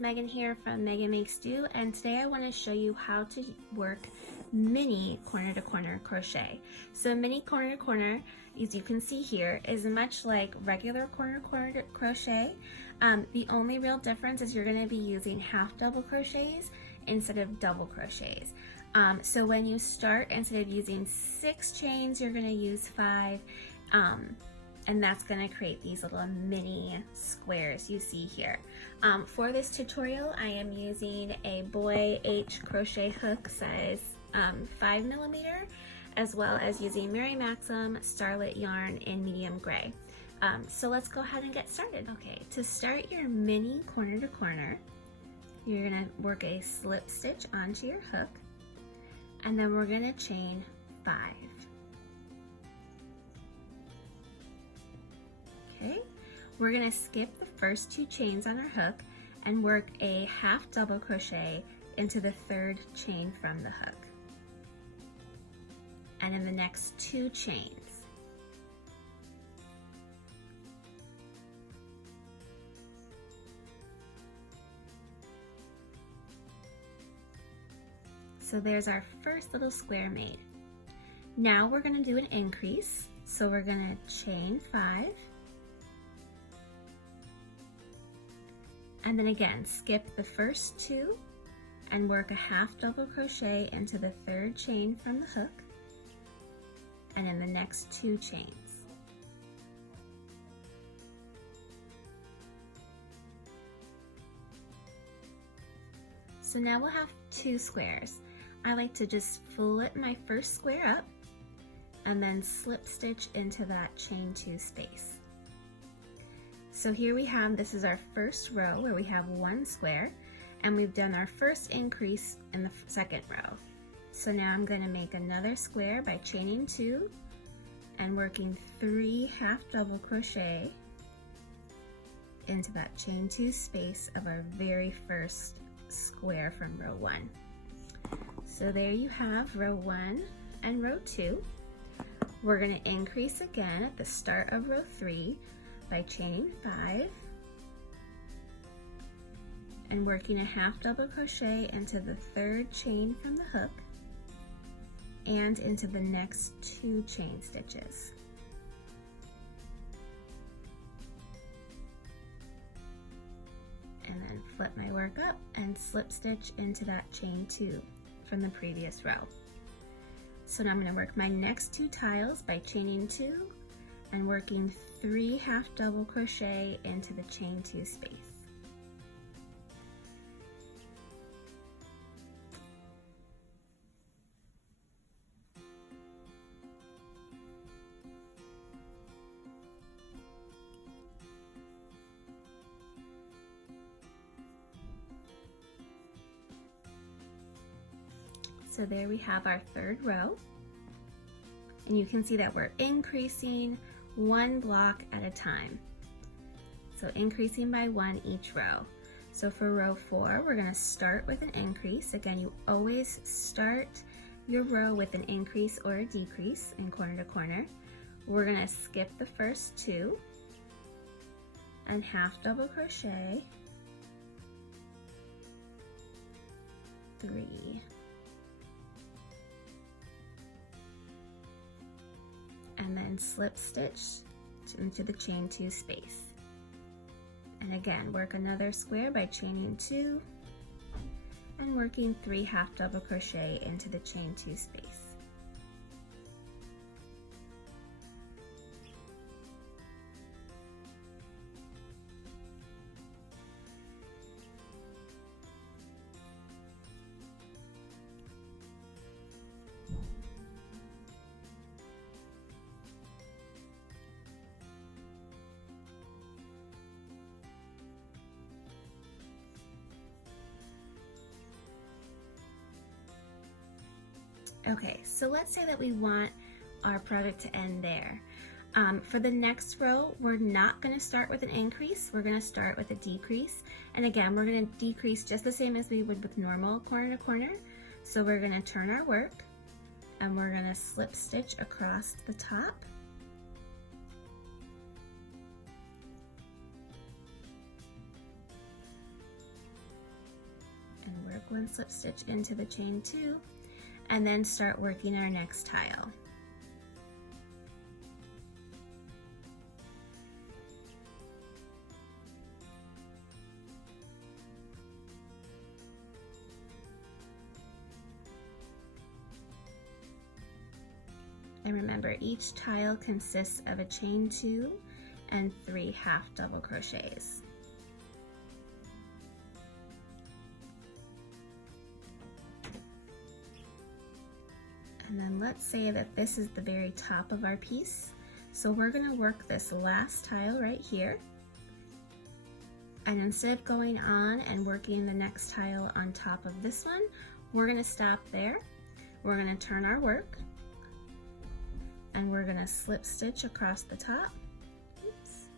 Megan here from Megan Makes Do, and today I want to show you how to work mini corner to corner crochet. So mini corner to corner, as you can see here, is much like regular corner to corner crochet. The only real difference is you're going to be using half double crochets instead of double crochets. So when you start, instead of using 6 chains, you're going to use 5. And that's going to create these little mini squares you see here. For this tutorial, I am using a Boy H crochet hook size 5mm, as well as using Mary Maxim Starlit yarn in medium gray. So let's go ahead and get started. Okay, to start your mini corner to corner, you're going to work a slip stitch onto your hook, and then we're going to chain 5. Okay, we're going to skip the first 2 chains on our hook and work a half double crochet into the 3rd chain from the hook, and in the next 2 chains. So there's our first little square made. Now we're going to do an increase, so we're going to chain 5. And then again, skip the first 2 and work a half double crochet into the 3rd chain from the hook and in the next 2 chains. So now we'll have 2 squares. I like to just flip my first square up and then slip stitch into that chain 2 space. So here we have, this is our first row where we have 1 square, and we've done our first increase in the 2nd row. So now I'm going to make another square by chaining 2 and working 3 half double crochet into that chain 2 space of our very first square from row 1. So there you have row 1 and row 2. We're going to increase again at the start of row 3 by chaining 5 and working a half double crochet into the 3rd chain from the hook and into the next 2 chain stitches. And then flip my work up and slip stitch into that chain 2 from the previous row. So now I'm going to work my next 2 tiles by chaining 2 and working 3 half double crochet into the chain 2 space. So there we have our 3rd row, and you can see that we're increasing 1 block at a time. So increasing by 1 each row. So for row 4, we're going to start with an increase. Again, you always start your row with an increase or a decrease in corner to corner. We're going to skip the first 2 and half double crochet 3. And then slip stitch into the chain 2 space. And again, work another square by chaining 2 and working 3 half double crochet into the chain 2 space. Okay, so let's say that we want our project to end there. For the next row, we're not going to start with an increase, we're going to start with a decrease. And again, we're going to decrease just the same as we would with normal corner to corner. So we're going to turn our work and we're going to slip stitch across the top. one slip stitch into the chain 2, and then start working our next tile. And remember, each tile consists of a chain 2 and 3 half double crochets. And then let's say that this is the very top of our piece. So we're going to work this last tile right here. And instead of going on and working the next tile on top of this one, we're going to stop there. We're going to turn our work. And we're going to slip stitch across the top. Oops.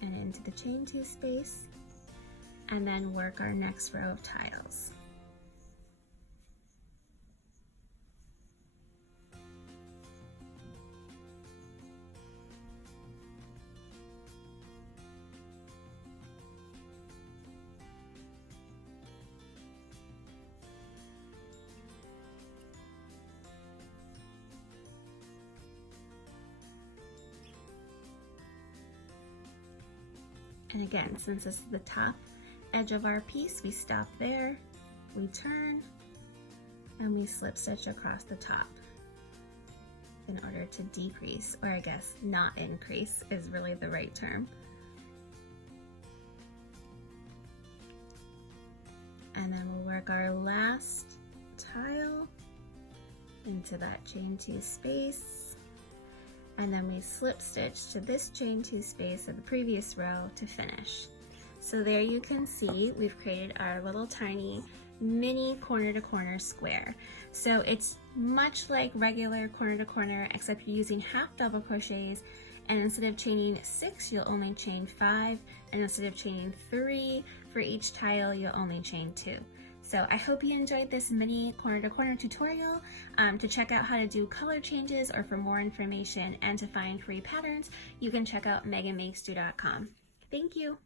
And into the chain 2 space, and then work our next row of tiles. And again, since this is the top edge of our piece, we stop there, we turn, and we slip stitch across the top in order to decrease, or I guess not increase is really the right term. And then we'll work our last tile into that chain 2 space. And then we slip stitch to this chain 2 space of the previous row to finish. So there you can see we've created our little tiny mini corner to corner square. So it's much like regular corner to corner, except you're using half double crochets, and instead of chaining 6, you'll only chain 5, and instead of chaining 3 for each tile, you'll only chain 2. So I hope you enjoyed this mini corner to corner tutorial. To check out how to do color changes, or for more information and to find free patterns, you can check out meganmakesdo.com. Thank you.